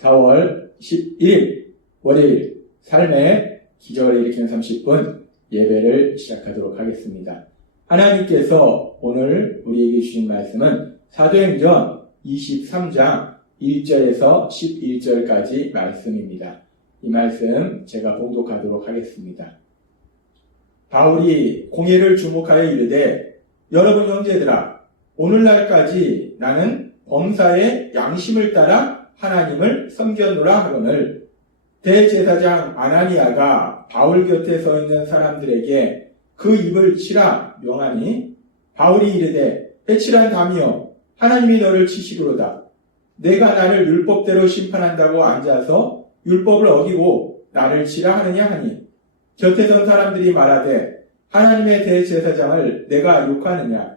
4월 11일 월요일 삶의 기적을 일으키는 30분 예배를 시작하도록 하겠습니다. 하나님께서 오늘 우리에게 주신 말씀은 사도행전 23장 1절에서 11절까지 말씀입니다. 이 말씀 제가 봉독하도록 하겠습니다. 바울이 공예를 주목하여 이르되 여러분 형제들아 오늘날까지 나는 범사의 양심을 따라 하나님을 섬겨노라 하거늘 대제사장 아나니아가 바울 곁에 서 있는 사람들에게 그 입을 치라 명하니 바울이 이르되 해칠한 담이여 하나님이 너를 치시고로다. 내가 나를 율법대로 심판한다고 앉아서 율법을 어기고 나를 치라 하느냐 하니 곁에 선 사람들이 말하되 하나님의 대제사장을 내가 욕하느냐.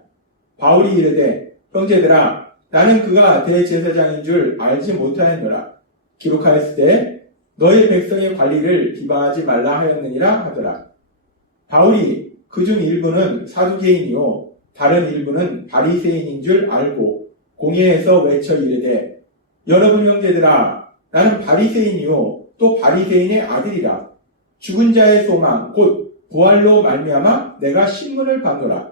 바울이 이르되 형제들아 나는 그가 대제사장인 줄 알지 못하였노라. 기록하였을 때 너희 백성의 관리를 비방하지 말라 하였느니라 하더라. 바울이 그 중 일부는 사두개인이요 다른 일부는 바리새인인 줄 알고 공회에서 외쳐 이르되 여러분 형제들아 나는 바리새인이요 또 바리새인의 아들이라. 죽은 자의 소망 곧 부활로 말미암아 내가 신문을 받노라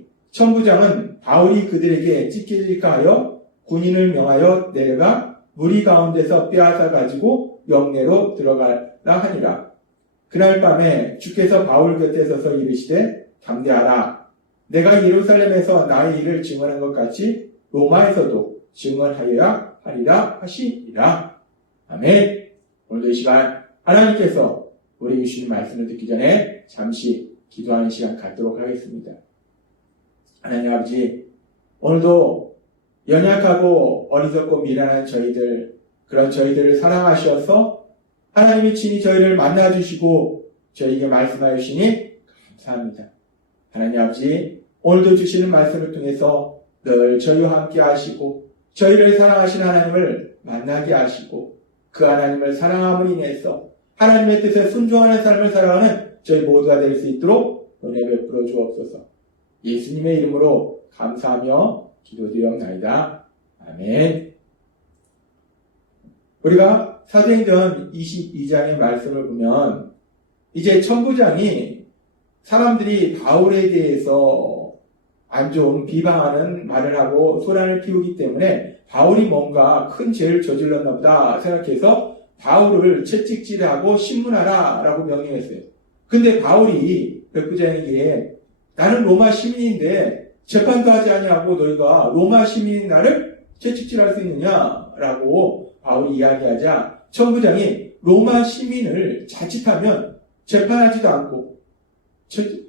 천부장은 바울이 그들에게 찢겨질까 하여 군인을 명하여 내려가 무리 가운데서 빼앗아 가지고 영내로 들어가라 하니라. 그날 밤에 주께서 바울 곁에 서서 이르시되 담대하라. 내가 예루살렘에서 나의 일을 증언한 것 같이 로마에서도 증언하여야 하리라 하시니라. 아멘. 오늘도 이 시간 하나님께서 우리 주신 말씀을 듣기 전에 잠시 기도하는 시간 갖도록 하겠습니다. 하나님 아버지, 오늘도 연약하고 어리석고 미련한 저희들, 그런 저희들을 사랑하셔서 하나님이 친히 저희를 만나주시고 저희에게 말씀하여 주시니 감사합니다. 하나님 아버지, 오늘도 주시는 말씀을 통해서 늘 저희와 함께 하시고 저희를 사랑하신 하나님을 만나게 하시고 그 하나님을 사랑함을 인해서 하나님의 뜻에 순종하는 삶을 살아가는 저희 모두가 될 수 있도록 은혜 베풀어 주옵소서. 예수님의 이름으로 감사하며 기도드리옵나이다. 아멘. 우리가 사도행전 22장의 말씀을 보면 이제 천부장이 사람들이 바울에 대해서 안 좋은 비방하는 말을 하고 소란을 피우기 때문에 바울이 뭔가 큰 죄를 저질렀나 보다 생각해서 바울을 채찍질하고 신문하라 라고 명령했어요. 근데 바울이 백부장에게 나는 로마 시민인데 재판도 하지 아니하고 너희가 로마 시민인 나를 채찍질할 수 있느냐라고 바울이 이야기하자 천부장이 로마 시민을 자칫하면 재판하지도 않고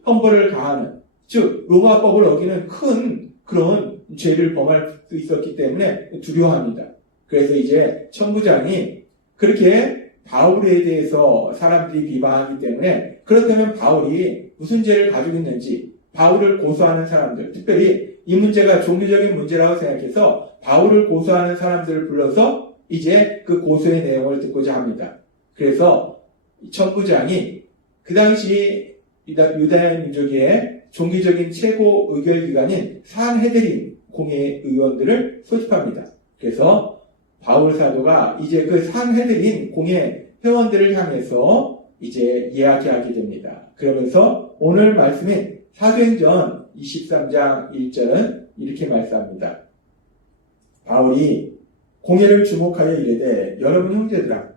형벌을 가하는 즉 로마법을 어기는 큰 그런 죄를 범할 수 있었기 때문에 두려워합니다. 그래서 이제 천부장이 그렇게 바울에 대해서 사람들이 비방하기 때문에 그렇다면 바울이 무슨 죄를 가지고 있는지 바울을 고소하는 사람들, 특별히 이 문제가 종교적인 문제라고 생각해서 바울을 고소하는 사람들을 불러서 이제 그 고소의 내용을 듣고자 합니다. 그래서 천부장이 그 당시 유다야 민족의 종교적인 최고 의결기관인 산헤드린 공회 의원들을 소집합니다. 그래서 바울 사도가 이제 그 산헤드린 공회 회원들을 향해서 이제 이야기하게 됩니다. 그러면서 오늘 말씀인 사도행전 23장 1절은 이렇게 말씀합니다. 바울이 공예를 주목하여 이르되 여러분 형제들아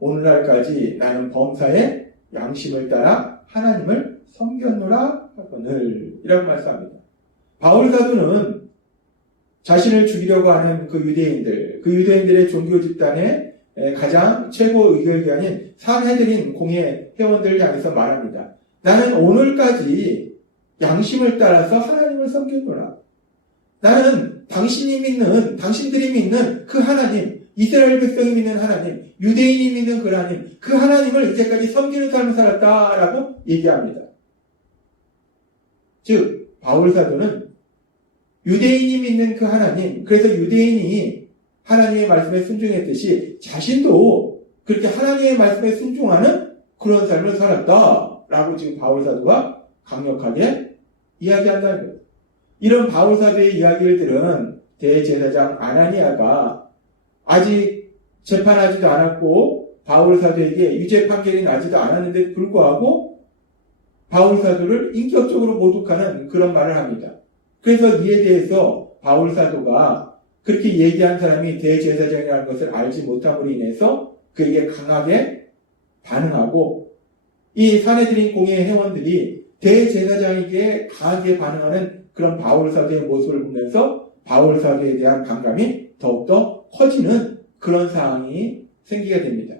오늘날까지 나는 범사의 양심을 따라 하나님을 섬겼노라 하거늘 이라고 말씀합니다. 바울 사도는 자신을 죽이려고 하는 그 유대인들, 그 유대인들의 종교 집단의 가장 최고 의결기관인 산해드린 공예 회원들을 향해서 말합니다. 나는 오늘까지 양심을 따라서 하나님을 섬겼노라. 나는 당신이 믿는, 당신들이 믿는 그 하나님, 이스라엘 백성이 믿는 하나님, 유대인이 믿는 그 하나님, 그 하나님을 이제까지 섬기는 삶을 살았다라고 얘기합니다. 즉, 바울 사도는 유대인이 믿는 그 하나님, 그래서 유대인이 하나님의 말씀에 순종했듯이 자신도 그렇게 하나님의 말씀에 순종하는 그런 삶을 살았다라고 지금 바울 사도가 강력하게 이야기한다는 거예요. 이런 바울 사도의 이야기를 들은 대제사장 아나니아가 아직 재판하지도 않았고 바울 사도에게 유죄 판결이 나지도 않았는데 불구하고 바울 사도를 인격적으로 모독하는 그런 말을 합니다. 그래서 이에 대해서 바울 사도가 그렇게 얘기한 사람이 대제사장이라는 것을 알지 못함으로 인해서 그에게 강하게 반응하고 이 사내들인 공예 회원들이 대제사장에게 강하게 반응하는 그런 바울 사도의 모습을 보면서 바울 사도에 대한 반감이 더욱더 커지는 그런 상황이 생기게 됩니다.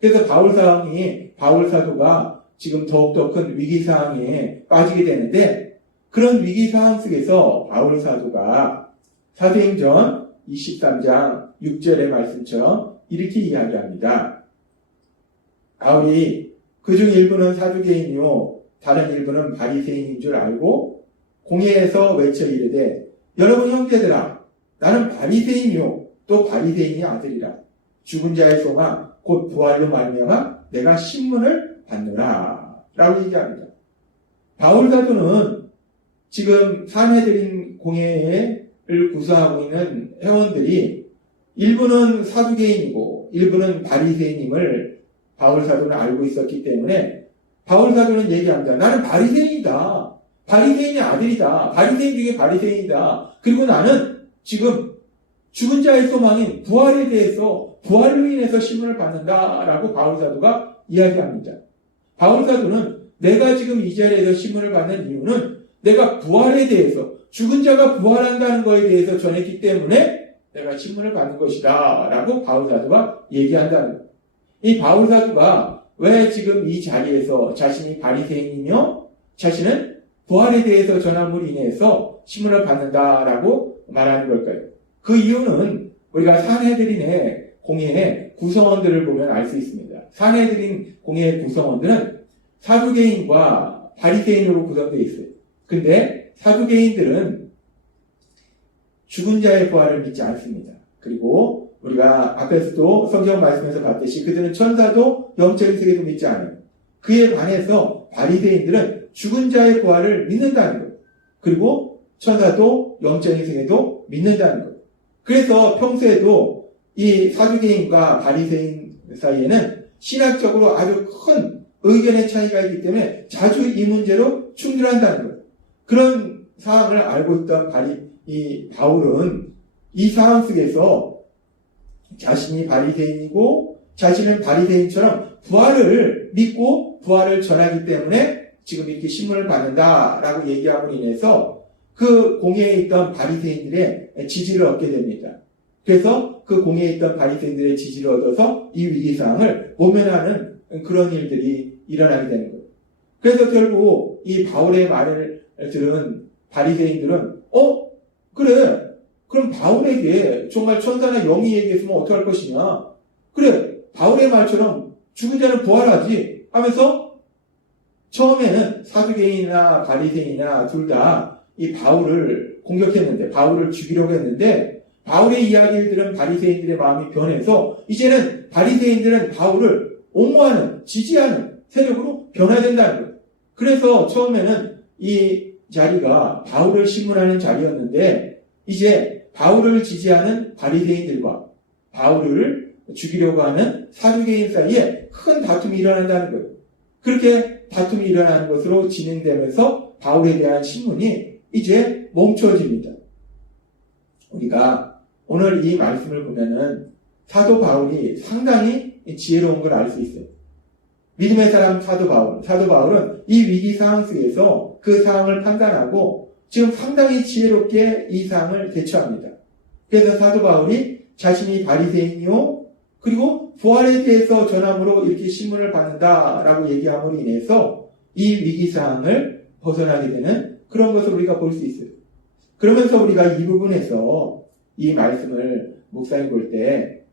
그래서 바울 사항이 바울 사도가 지금 더욱더 큰 위기 상황에 빠지게 되는데 그런 위기 상황 속에서 바울 사도가 사도행전 23장 6절의 말씀처럼 이렇게 이야기합니다. 바울이 그중 일부는 사두개인이요 다른 일부는 바리새인인 줄 알고 공회에서 외쳐 이르되 여러분 형제들아 나는 바리새인이요. 또 바리새인의 아들이라. 죽은 자의 소망 곧 부활로 말미암아 내가 신문을 받노라. 라고 얘기합니다. 바울 사도는 지금 산해드린 공회를 구성하고 있는 회원들이 일부는 사두개인이고 일부는 바리새인임을 바울 사도는 알고 있었기 때문에 바울 사도는 얘기합니다. 나는 바리새인이다. 바리새인의 아들이다. 바리새인 중에 바리새인이다. 그리고 나는 지금 죽은 자의 소망인 부활에 대해서 부활로 인해서 신문을 받는다라고 바울 사도가 이야기합니다. 바울 사도는 내가 지금 이 자리에서 신문을 받는 이유는 내가 부활에 대해서 죽은 자가 부활한다는 것에 대해서 전했기 때문에 내가 신문을 받는 것이다 라고 바울 사도가 얘기한다는. 이 바울 사도가 왜 지금 이 자리에서 자신이 바리새인이며 자신은 부활에 대해서 전함으로 인해서 신문을 받는다라고 말하는 걸까요? 그 이유는 우리가 사내들인의 공예의 구성원들을 보면 알 수 있습니다. 사내들인 공예의 구성원들은 사두개인과 바리새인으로 구성되어 있어요. 근데 사두개인들은 죽은 자의 부활을 믿지 않습니다. 그리고 우리가 앞에서도 성경 말씀에서 봤듯이 그들은 천사도 영적인 세계도 믿지 않아요. 그에 반해서 바리새인들은 죽은 자의 부활을 믿는다는 거예요. 그리고 천사도 영적인 세계도 믿는다는 거예요. 그래서 평소에도 이 사두개인과 바리새인 사이에는 신학적으로 아주 큰 의견의 차이가 있기 때문에 자주 이 문제로 충돌한다는 거예요. 그런 상황을 알고 있던 바리, 이 바울은 이 상황 속에서 자신이 바리새인이고 자신은 바리새인처럼 부활을 믿고 부활을 전하기 때문에 지금 이렇게 신문을 받는다라고 얘기함으로 인해서 그 공회에 있던 바리새인들의 지지를 얻게 됩니다. 그래서 그 공회에 있던 바리새인들의 지지를 얻어서 이 위기 상황을 모면하는 그런 일들이 일어나게 되는 거예요. 그래서 결국 이 바울의 말을 들은 바리새인들은 어 그래 그럼 바울에게 정말 천사나 영이 얘기했으면 어떡할 것이냐 그래 바울의 말처럼 죽은 자는 부활하지 하면서 처음에는 사두개인이나 바리새인이나 둘 다 이 바울을 공격했는데 바울을 죽이려고 했는데 바울의 이야기를 들은 바리새인들의 마음이 변해서 이제는 바리새인들은 바울을 옹호하는 지지하는 세력으로 변화된다는 거예요. 그래서 처음에는 이 자리가 바울을 신문하는 자리였는데 이제 바울을 지지하는 바리새인들과 바울을 죽이려고 하는 사두개인 사이에 큰 다툼이 일어난다는 거예요. 그렇게 다툼이 일어나는 것으로 진행되면서 바울에 대한 신문이 이제 멈춰집니다. 우리가 오늘 이 말씀을 보면은 사도 바울이 상당히 지혜로운 걸 알 수 있어요. 믿음의 사람 사도 바울. 사도 바울은 이 위기 상황 속에서 그 상황을 판단하고 지금 상당히 지혜롭게 이 상황을 대처합니다. 그래서 사도 바울이 자신이 바리새인이요 그리고 부활에 대해서 전함으로 이렇게 신문을 받는다라고 얘기함으로 인해서 이 위기 상황을 벗어나게 되는 그런 것을 우리가 볼 수 있어요. 그러면서 우리가 이 부분에서 이 말씀을 묵상해 볼때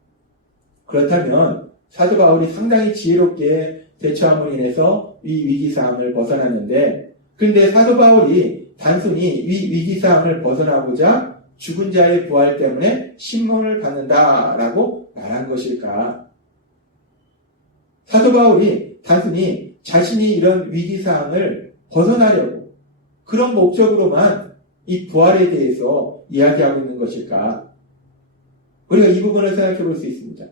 그렇다면 사도 바울이 상당히 지혜롭게 대처함으로 인해서 이 위기 상황을 벗어났는데 그런데 사도 바울이 단순히 이 위기상황을 벗어나고자 죽은 자의 부활 때문에 신문을 받는다라고 말한 것일까? 사도 바울이 단순히 자신이 이런 위기상황을 벗어나려고 그런 목적으로만 이 부활에 대해서 이야기하고 있는 것일까? 우리가 이 부분을 생각해 볼 수 있습니다.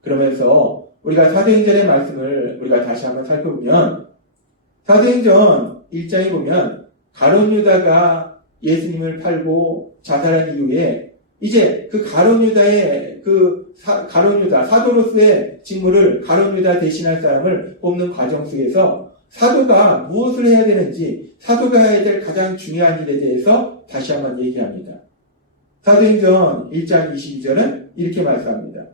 그러면서 우리가 사도행전의 말씀을 우리가 다시 한번 살펴보면 사도행전 1장에 보면 가론 유다가 예수님을 팔고 자살한 이후에 이제 그 가론 유다의 그 사- 가론 유다 사도로서의 직무를 가론 유다 대신할 사람을 뽑는 과정 속에서 사도가 무엇을 해야 되는지 사도가 해야 될 가장 중요한 일에 대해서 다시 한번 얘기합니다. 사도행전 1장 22절은 이렇게 말씀합니다.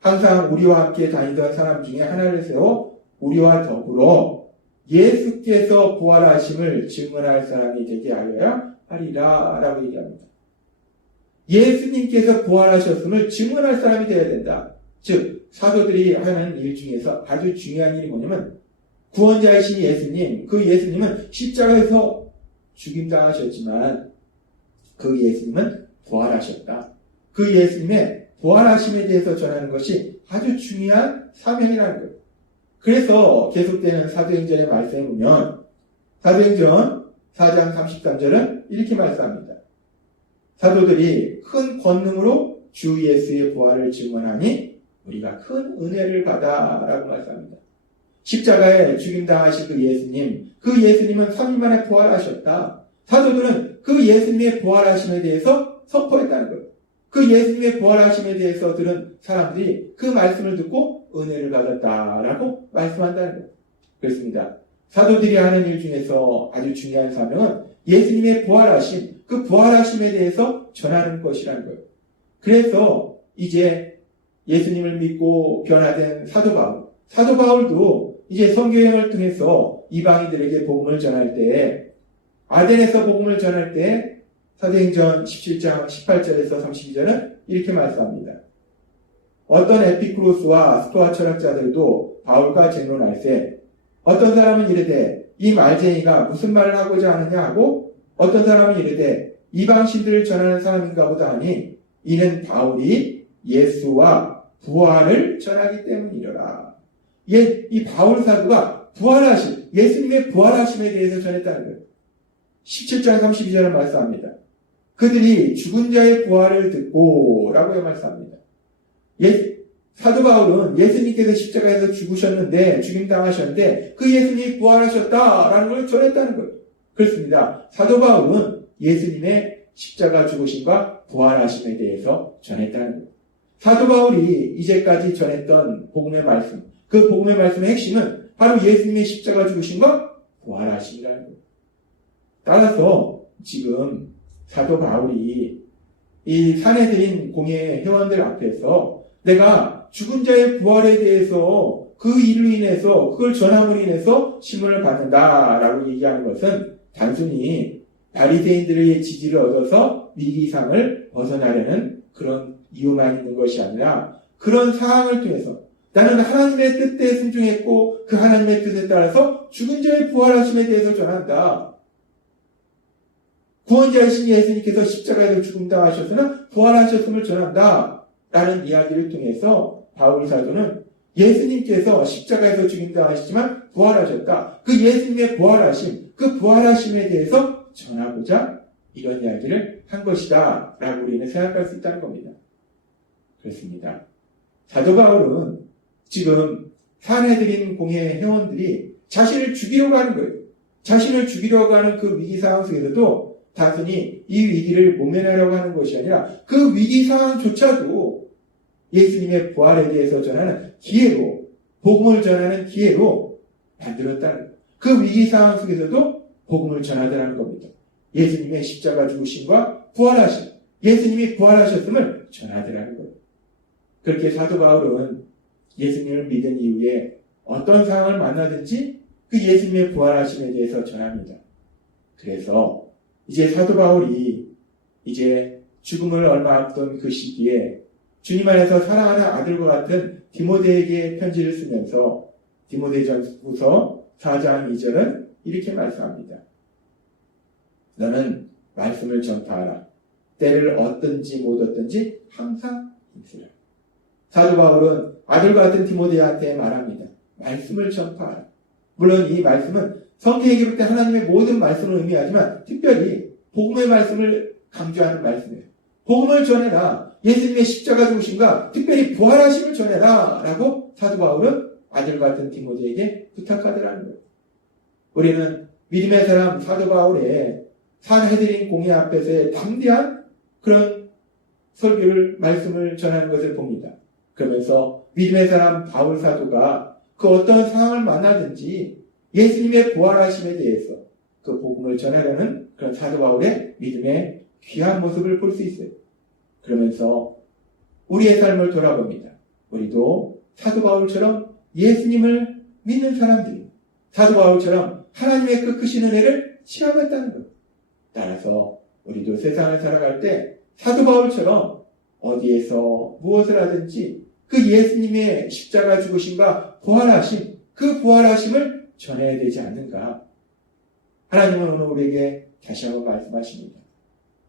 항상 우리와 함께 다니던 사람 중에 하나를 세워 우리와 더불어 예수께서 부활하심을 증언할 사람이 되게 하여야 하리라 라고 얘기합니다. 예수님께서 부활하셨음을 증언할 사람이 되어야 된다. 즉 사도들이 하는 일 중에서 아주 중요한 일이 뭐냐면 구원자이신 예수님, 그 예수님은 십자가에서 죽임당하셨지만 그 예수님은 부활하셨다. 그 예수님의 부활하심에 대해서 전하는 것이 아주 중요한 사명이라는 거예요. 그래서 계속되는 사도행전의 말씀에 보면 사도행전 4장 33절은 이렇게 말씀합니다. 사도들이 큰 권능으로 주 예수의 부활을 증언하니 우리가 큰 은혜를 받아 라고 말씀합니다. 십자가에 죽임당하신 그 예수님, 그 예수님은 3일 만에 부활하셨다. 사도들은 그 예수님의 부활하심에 대해서 선포했다는 거예요. 그 예수님의 부활하심에 대해서 들은 사람들이 그 말씀을 듣고 은혜를 받았다라고 말씀한다는 거예요. 그렇습니다. 사도들이 하는 일 중에서 아주 중요한 사명은 예수님의 부활하심, 그 부활하심에 대해서 전하는 것이라는 거예요. 그래서 이제 예수님을 믿고 변화된 사도 바울, 사도 바울도 이제 선교행을 통해서 이방인들에게 복음을 전할 때 아덴에서 복음을 전할 때 사도행전 17장 18절에서 32절은 이렇게 말씀합니다. 어떤 에피크로스와 스토아 철학자들도 바울과 쟁론할세 어떤 사람은 이르되 이 말쟁이가 무슨 말을 하고자 하느냐 하고 어떤 사람은 이르되 이방신들을 전하는 사람인가 보다 하니 이는 바울이 예수와 부활을 전하기 때문이라. 예, 이 바울 사도가 부활하심, 예수님의 부활하심에 대해서 전했다는 거예요. 17장 32절을 말씀합니다. 그들이 죽은 자의 부활을 듣고 라고 말씀합니다. 예, 사도 바울은 예수님께서 십자가에서 죽으셨는데 죽임당하셨는데 그 예수님이 부활하셨다라는 걸 전했다는 거예요. 그렇습니다. 사도 바울은 예수님의 십자가 죽으심과 부활하심에 대해서 전했다는 거예요. 사도 바울이 이제까지 전했던 복음의 말씀, 그 복음의 말씀의 핵심은 바로 예수님의 십자가 죽으심과 부활하심이라는 거예요. 따라서 지금 사도 바울이 이 사내들인 공예 회원들 앞에서 내가 죽은 자의 부활에 대해서 그 일로 인해서 그걸 전함으로 인해서 신문을 받는다라고 얘기하는 것은 단순히 바리새인들의 지지를 얻어서 위기상을 벗어나려는 그런 이유만 있는 것이 아니라 그런 상황을 통해서 나는 하나님의 뜻에 순종했고 그 하나님의 뜻에 따라서 죽은 자의 부활하심에 대해서 전한다. 구원자이신 예수님께서 십자가에서 죽음당하셨으나 부활하셨음을 전한다. 라는 이야기를 통해서 바울 사도는 예수님께서 십자가에서 죽임당하시지만 부활하셨다. 그 예수님의 부활하심, 그 부활하심에 대해서 전하고자 이런 이야기를 한 것이다. 라고 우리는 생각할 수 있다는 겁니다. 그렇습니다. 사도 바울은 지금 산해드린 공예 회원들이 자신을 죽이려고 하는 거예요. 자신을 죽이려고 하는 그 위기 상황 속에서도 단순히 이 위기를 모면하려고 하는 것이 아니라 그 위기 상황조차도 예수님의 부활에 대해서 전하는 기회로, 복음을 전하는 기회로 만들었다는 거예요. 그 위기 상황 속에서도 복음을 전하더라는 겁니다. 예수님의 십자가 죽으심과 부활하심, 예수님이 부활하셨음을 전하더라는 거예요. 그렇게 사도 바울은 예수님을 믿은 이후에 어떤 상황을 만나든지 그 예수님의 부활하심에 대해서 전합니다. 그래서 이제 사도 바울이 이제 죽음을 얼마 앞둔 그 시기에 주님 안에서 사랑하는 아들과 같은 디모데에게 편지를 쓰면서 디모데전후서 4장 2절은 이렇게 말씀합니다. 너는 말씀을 전파하라. 때를 얻든지 못 얻든지 항상 힘쓰라. 사도 바울은 아들과 같은 디모데한테 말합니다. 말씀을 전파하라. 물론 이 말씀은 성경에 기록된 하나님의 모든 말씀을 의미하지만 특별히 복음의 말씀을 강조하는 말씀이에요. 복음을 전해라. 예수님의 십자가 죽으심과 특별히 부활하심을 전해라. 라고 사도 바울은 아들 같은 디모데에게 부탁하더라는 거예요. 우리는 믿음의 사람 사도 바울의 산 헤드린 공회 앞에서의 담대한 그런 설교를 말씀을 전하는 것을 봅니다. 그러면서 믿음의 사람 바울 사도가 그 어떤 상황을 만나든지 예수님의 부활하심에 대해서 그 복음을 전하려는 그런 사도 바울의 믿음의 귀한 모습을 볼 수 있어요. 그러면서 우리의 삶을 돌아봅니다. 우리도 사도 바울처럼 예수님을 믿는 사람들이 사도 바울처럼 하나님의 그 크신 은혜를 체험했다는 것. 따라서 우리도 세상을 살아갈 때 사도 바울처럼 어디에서 무엇을 하든지 그 예수님의 십자가 죽으심과 부활하심, 그 부활하심을 전해야 되지 않는가. 하나님은 오늘 우리에게 다시 한번 말씀하십니다.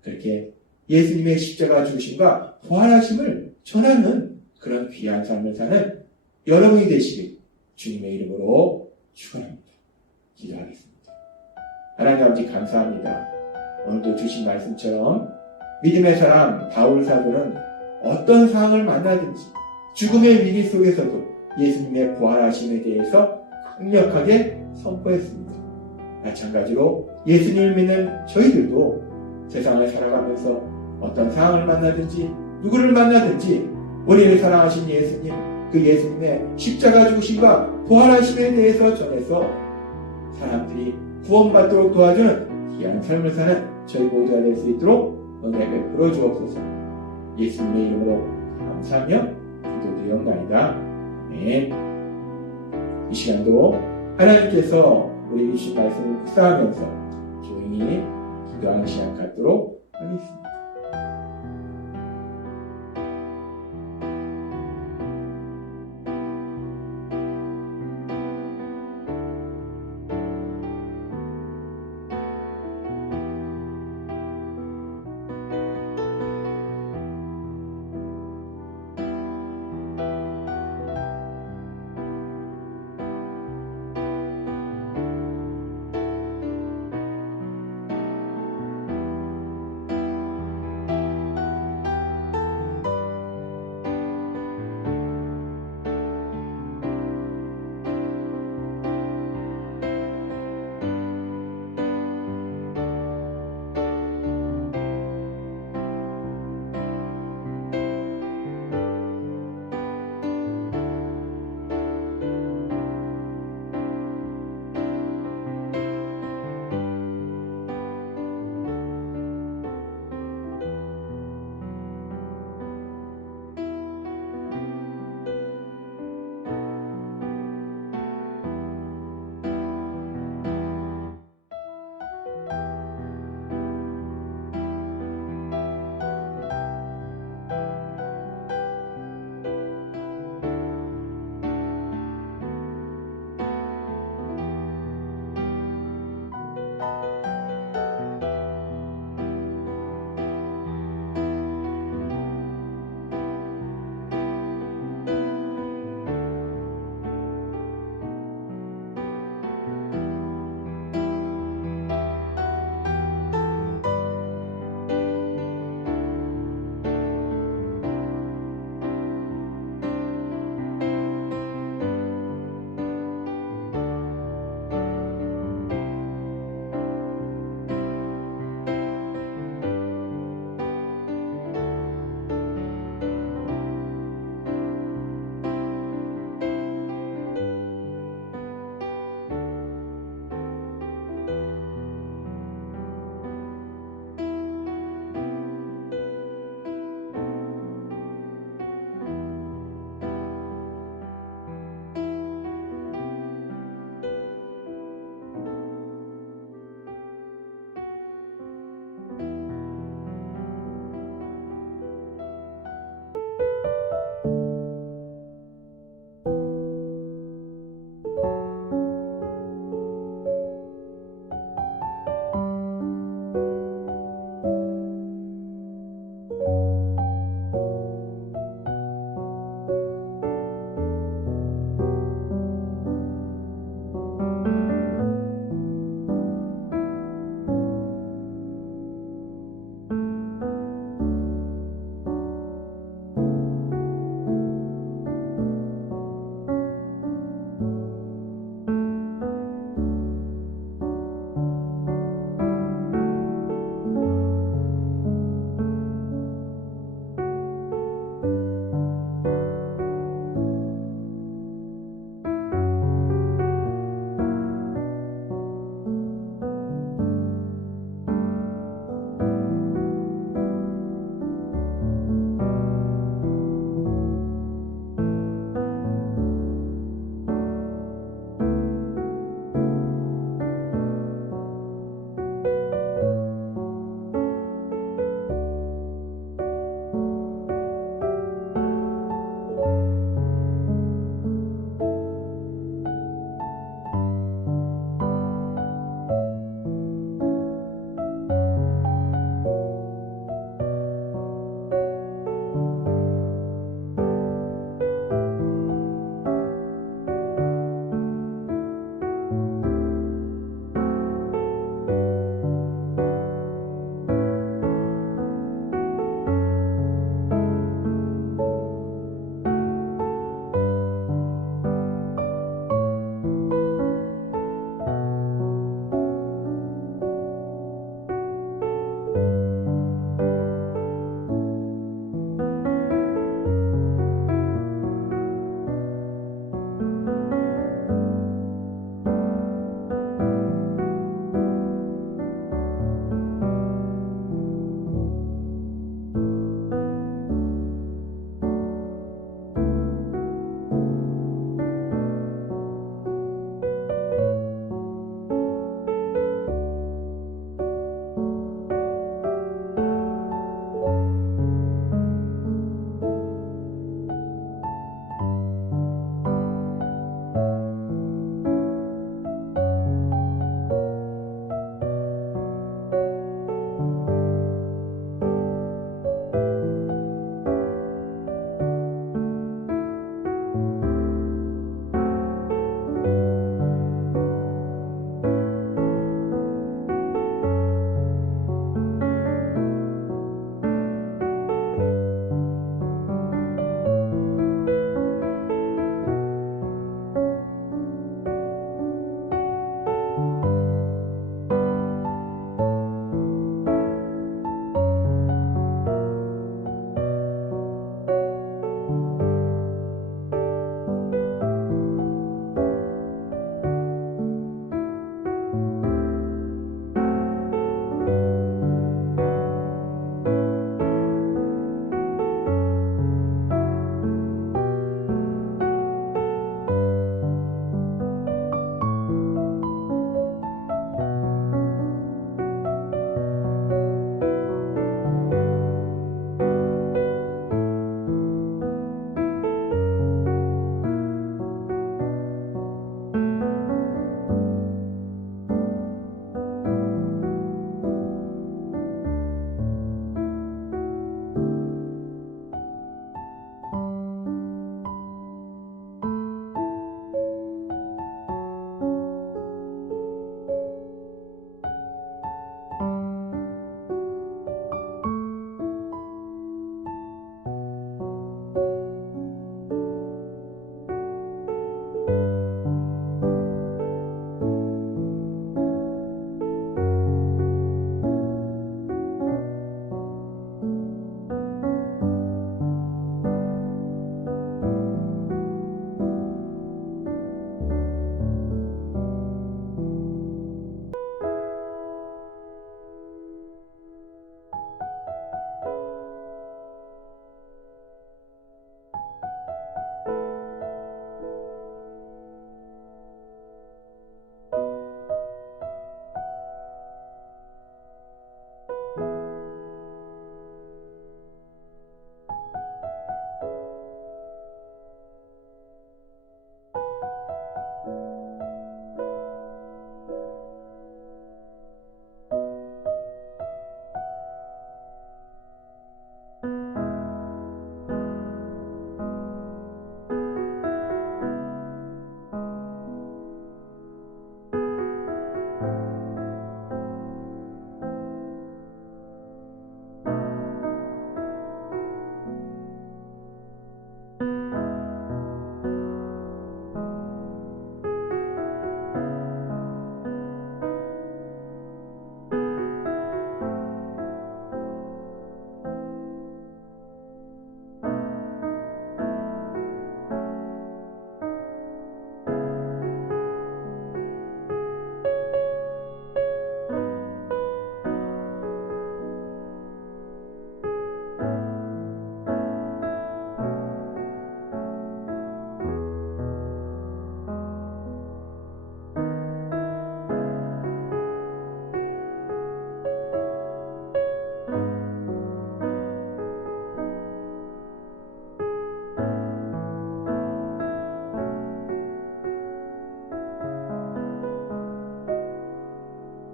그렇게 예수님의 십자가 죽으심과 부활하심을 전하는 그런 귀한 삶을 사는 여러분이 되시길 주님의 이름으로 축원합니다. 기도하겠습니다. 하나님 아버지 감사합니다. 오늘도 주신 말씀처럼 믿음의 사람 바울 사도는 어떤 상황을 만나든지 죽음의 위기 속에서도 예수님의 부활하심에 대해서 강력하게 선포했습니다. 마찬가지로 예수님을 믿는 저희들도 세상을 살아가면서 어떤 상황을 만나든지 누구를 만나든지 우리를 사랑하신 예수님 그 예수님의 십자가 죽으심과 부활하심에 대해서 전해서 사람들이 구원받도록 도와주는 귀한 삶을 사는 저희 모두가 될 수 있도록 은혜 베풀어 주옵소서 예수님의 이름으로 감사하며 기도드리옵나이다. 아멘 이 시간도 하나님께서 우리 주신 말씀을 묵상하면서 조용히 기도하는 시간 갖도록 하겠습니다.